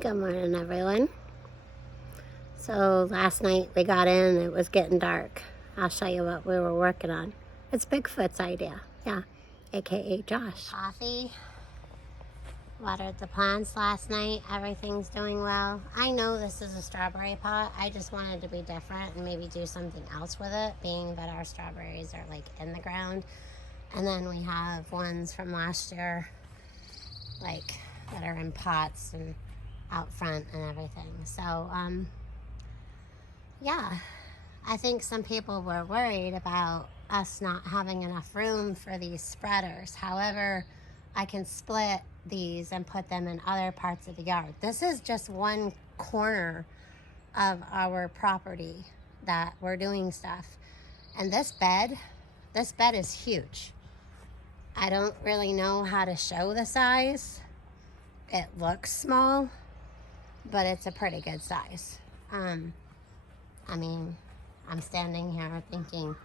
Good morning, everyone. So last night we got in, it was getting dark. I'll show you what we were working on. It's Bigfoot's idea, yeah, aka Josh. Coffee, watered the plants last night. Everything's doing well. I know this is a strawberry pot. I just wanted to be different and maybe do something else with it, being that our strawberries are like in the ground. And then we have ones from last year, like that are in pots and out front and everything. So, yeah, I think some people were worried about us not having enough room for these spreaders. However, I can split these and put them in other parts of the yard. This is just one corner of our property that we're doing stuff. And this bed is huge. I don't really know how to show the size. It looks small, but it's a pretty good size. I mean, I'm standing here thinking,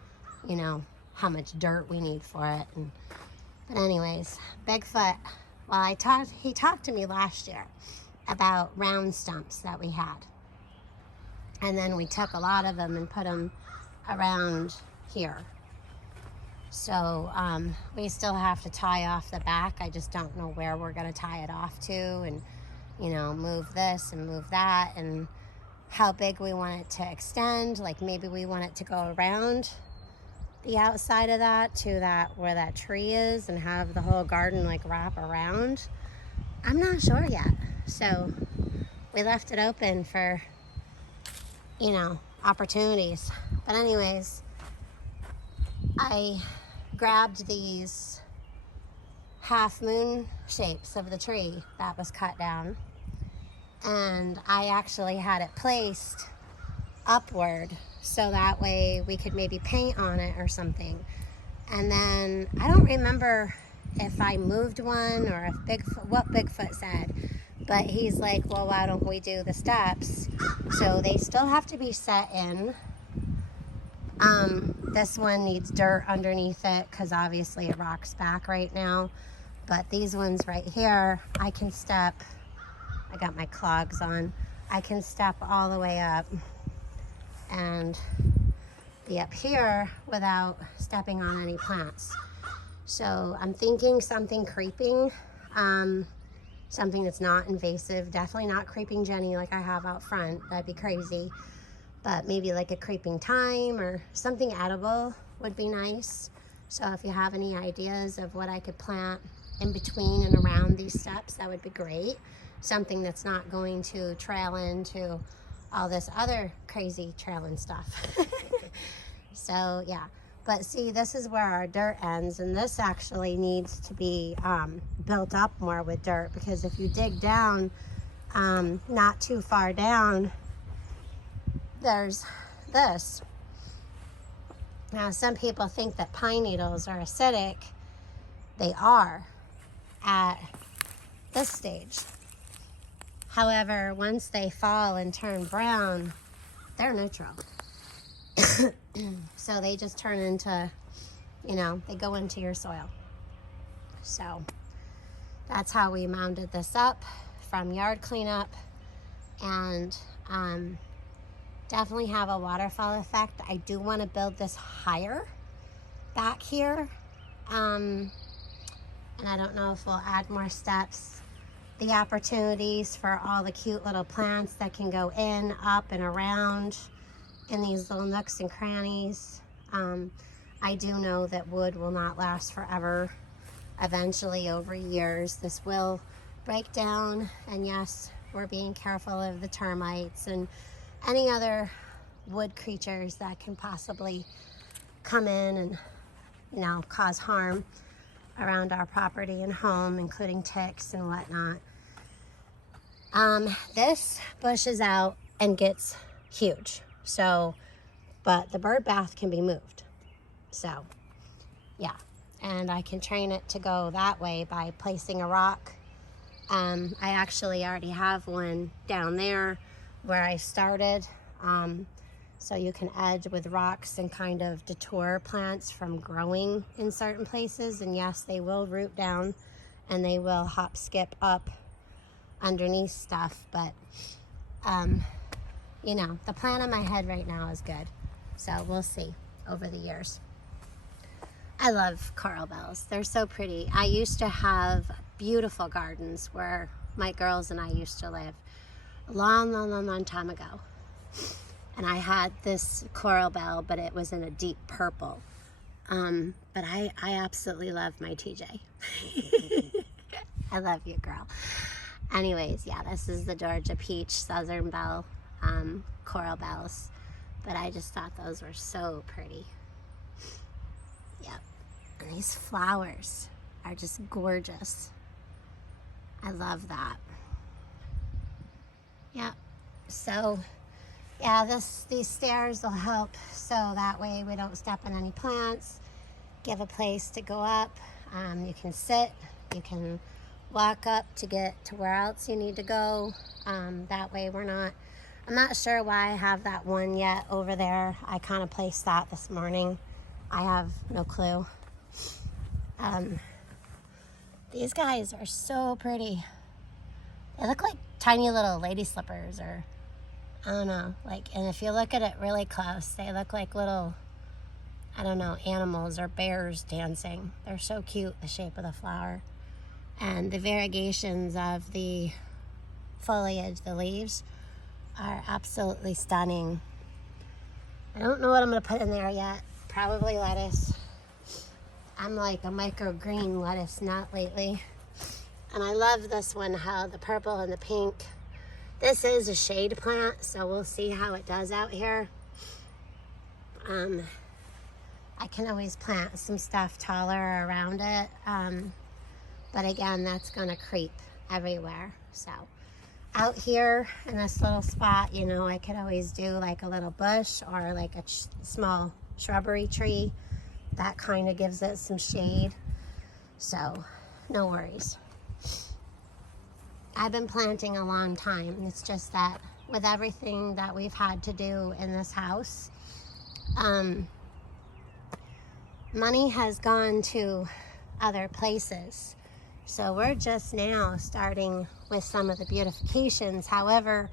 you know, how much dirt we need for it. But anyways, Bigfoot, well, he talked to me last year about round stumps that we had. And then we took a lot of them and put them around here. So we still have to tie off the back. I just don't know where we're going to tie it off to, and, you know, move this and move that, and how big we want it to extend. Like maybe we want it to go around the outside of that to that where that tree is and have the whole garden like wrap around. I'm not sure yet. So we left it open for, you know, opportunities. But anyways, I grabbed these half moon shapes of the tree that was cut down, and I actually had it placed upward so that way we could maybe paint on it or something. And then I don't remember if I moved one or if what Bigfoot said, but he's like, well, why don't we do the steps? So they still have to be set in. This one needs dirt underneath it because obviously it rocks back right now. But these ones right here, I can step. I got my clogs on. I can step all the way up and be up here without stepping on any plants. So I'm thinking something creeping, something that's not invasive. Definitely not creeping Jenny like I have out front. That'd be crazy. But maybe like a creeping thyme or something edible would be nice. So if you have any ideas of what I could plant in between and around these steps, that would be great. Something that's not going to trail into all this other crazy trailing stuff. So yeah, but see, this is where our dirt ends, and this actually needs to be built up more with dirt, because if you dig down, not too far down, there's this. Now, some people think that pine needles are acidic. They are at this stage. However, once they fall and turn brown, they're neutral. So they just turn into, you know, they go into your soil. So that's how we mounded this up from yard cleanup, and definitely have a waterfall effect. I do want to build this higher back here, and I don't know if we'll add more steps. The opportunities for all the cute little plants that can go in, up, and around in these little nooks and crannies. I do know that wood will not last forever. Eventually, over years, this will break down, and yes, we're being careful of the termites and any other wood creatures that can possibly come in and, you know, cause harm around our property and home, including ticks and whatnot. This bushes out and gets huge. So, but the bird bath can be moved. So, yeah. And I can train it to go that way by placing a rock. I actually already have one down there where I started. So you can edge with rocks and kind of deter plants from growing in certain places. And yes, they will root down and they will hop skip up underneath stuff, but you know, the plan in my head right now is good. So we'll see over the years. I love coral bells. They're so pretty. I used to have beautiful gardens where my girls and I used to live a long time ago. And I had this coral bell, but it was in a deep purple. But I absolutely love my TJ. I love you, girl. Anyways, yeah, this is the Georgia Peach Southern Belle coral bells. But I just thought those were so pretty. Yep. And these flowers are just gorgeous. I love that. Yep. So, yeah, these stairs will help so that way we don't step on any plants. Give a place to go up. You can sit. You can walk up to get to where else you need to go. That way I'm not sure why I have that one yet over there. I kind of placed that this morning. I have no clue. These guys are so pretty. They look like tiny little lady slippers, or I don't know, like, and if you look at it really close, they look like little, I don't know, animals or bears dancing. They're so cute, the shape of the flower. And the variegations of the foliage, the leaves, are absolutely stunning. I don't know what I'm going to put in there yet. Probably lettuce. I'm like a microgreen lettuce nut lately. And I love this one, how the purple and the pink. This is a shade plant, so we'll see how it does out here. I can always plant some stuff taller around it. But again, that's going to creep everywhere. So out here in this little spot, you know, I could always do like a little bush or like a small shrubbery tree. That kind of gives it some shade. So no worries. I've been planting a long time. It's just that with everything that we've had to do in this house, money has gone to other places. So we're just now starting with some of the beautifications. However,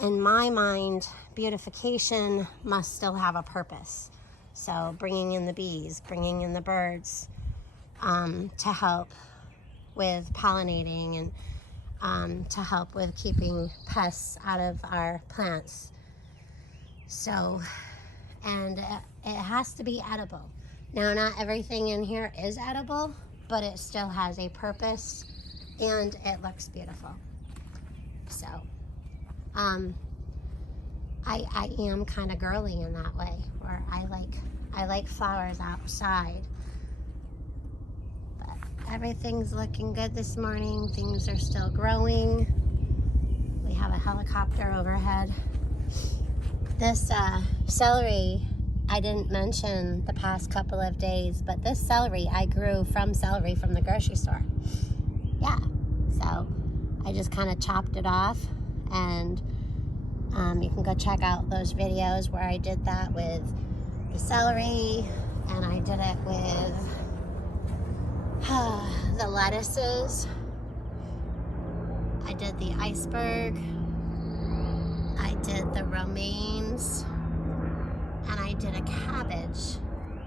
in my mind, beautification must still have a purpose. So bringing in the bees, bringing in the birds to help with pollinating and to help with keeping pests out of our plants. So, and it has to be edible. Now, not everything in here is edible, but it still has a purpose and it looks beautiful. So, I am kind of girly in that way, where I like flowers outside. But everything's looking good this morning. Things are still growing. We have a helicopter overhead. This celery, I didn't mention the past couple of days, but this celery I grew from celery from the grocery store. Yeah, so I just kind of chopped it off, and you can go check out those videos where I did that with the celery, and I did it with the lettuces. I did the iceberg. I did the romaines. And I did a cabbage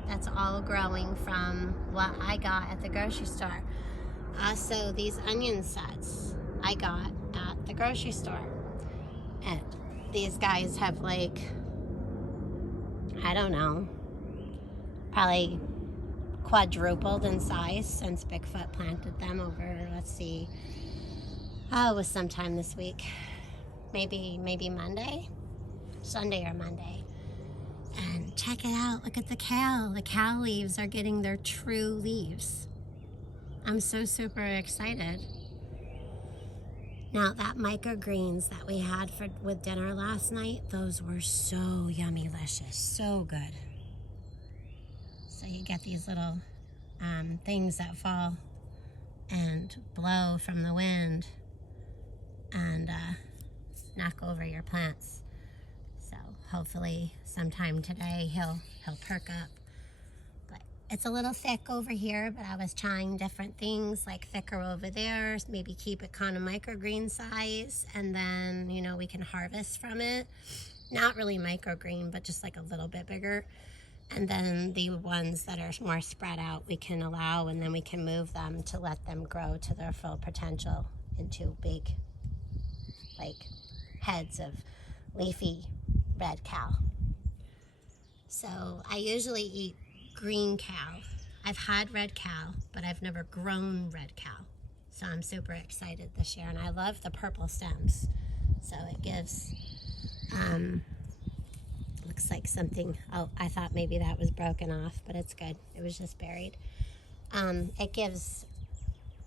that's all growing from what I got at the grocery store. Also, these onion sets I got at the grocery store. And these guys have like, I don't know, probably quadrupled in size since Bigfoot planted them over, let's see, it was sometime this week. Maybe Monday? Sunday or Monday. And check it out, look at the kale. The kale leaves are getting their true leaves. I'm so super excited. Now that microgreens that we had with dinner last night, those were so yummy-licious, so good. So you get these little things that fall and blow from the wind and knock over your plants. So hopefully sometime today he'll perk up. But It's a little thick over here, but I was trying different things, like thicker over there, maybe keep it kind of microgreen size, and then, you know, we can harvest from it. Not really microgreen, but just like a little bit bigger. And then the ones that are more spread out, we can allow, and then we can move them to let them grow to their full potential into big, like, heads of leafy red cal. So I usually eat green cal. I've had red cal, but I've never grown red cal. So I'm super excited this year, and I love the purple stems. So it gives, looks like something, oh, I thought maybe that was broken off, but it's good. It was just buried. It gives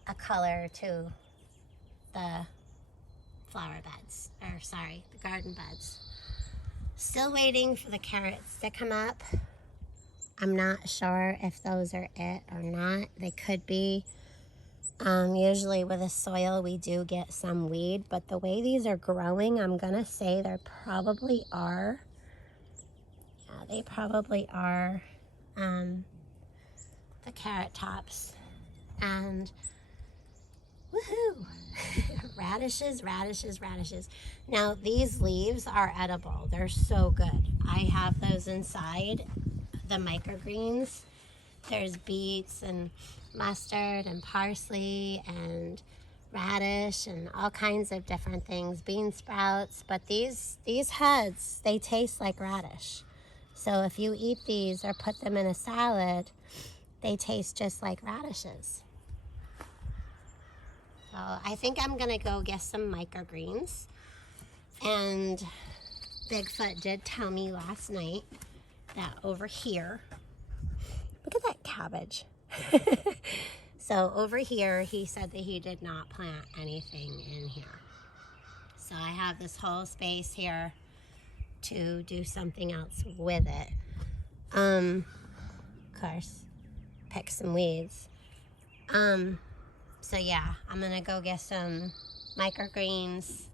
a color to the flower beds, or sorry, the garden beds. Still waiting for the carrots to come up. I'm not sure if those are it or not. They could be. Usually with the soil we do get some weed, but the way these are growing, I'm gonna say they probably are. Yeah, they probably are the carrot tops. And woohoo! Radishes, radishes, radishes. Now these leaves are edible. They're so good. I have those inside, the microgreens. There's beets and mustard and parsley and radish and all kinds of different things, bean sprouts, but these heads, they taste like radish. So if you eat these or put them in a salad, they taste just like radishes. So I think I'm gonna go get some microgreens. And Bigfoot did tell me last night that over here, look at that cabbage. So over here, he said that he did not plant anything in here. So I have this whole space here to do something else with it. Of course, pick some weeds. So yeah, I'm gonna go get some microgreens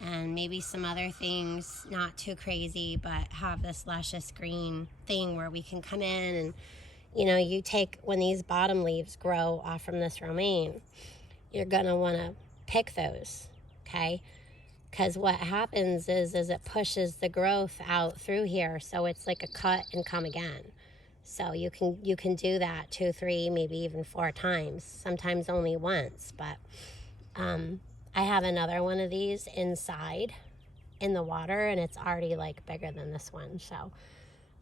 and maybe some other things, not too crazy, but have this luscious green thing where we can come in and, you know, you take, when these bottom leaves grow off from this romaine, you're gonna wanna pick those, okay? Because what happens is it pushes the growth out through here, so it's like a cut and come again. So you can do that 2, 3, maybe even 4 times, sometimes only once, but I have another one of these inside in the water, and it's already like bigger than this one, so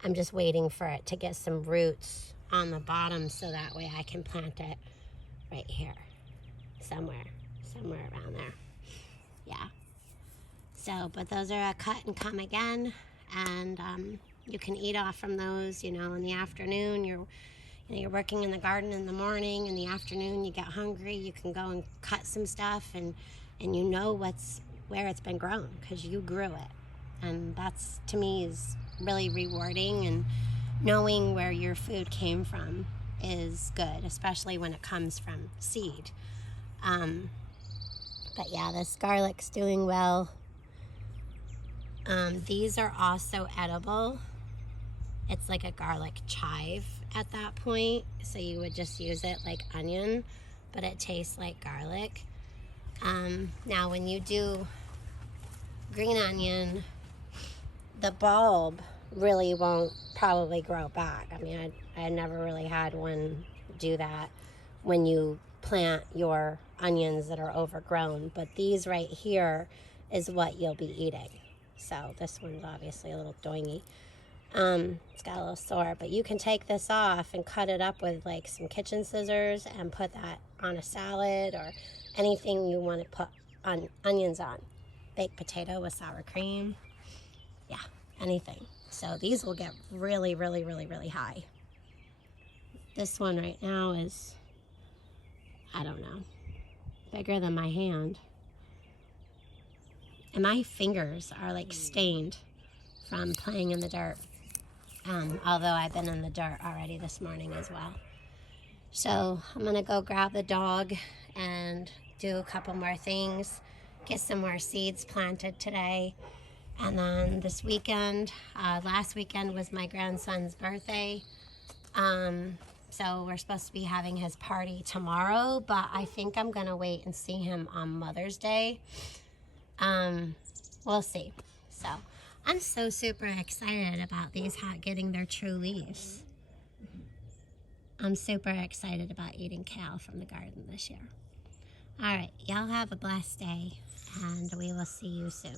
I'm just waiting for it to get some roots on the bottom so that way I can plant it right here, somewhere around there. Yeah. So, but those are a cut and come again, and you can eat off from those, you know, in the afternoon. You're working in the garden in the morning, in the afternoon you get hungry, you can go and cut some stuff, and you know where it's been grown because you grew it. And that's, to me, is really rewarding, and knowing where your food came from is good, especially when it comes from seed. But yeah, this garlic's doing well. These are also edible. It's like a garlic chive at that point, so you would just use it like onion, but it tastes like garlic. Now when you do green onion, the bulb really won't probably grow back. I mean, I never really had one do that when you plant your onions that are overgrown, but these right here is what you'll be eating. So this one's obviously a little doingy. It's got a little sore, but you can take this off and cut it up with like some kitchen scissors and put that on a salad or anything you want to put on onions on. Baked potato with sour cream. Yeah, anything. So these will get really, really, really, really high. This one right now is, I don't know, bigger than my hand. And my fingers are like stained from playing in the dirt. Although I've been in the dirt already this morning as well. So I'm gonna go grab the dog and do a couple more things, get some more seeds planted today. And then this weekend, last weekend was my grandson's birthday. So we're supposed to be having his party tomorrow, but I think I'm gonna wait and see him on Mother's Day. We'll see. So I'm so super excited about these getting their true leaves. I'm super excited about eating kale from the garden this year. All right, y'all have a blessed day, and we will see you soon.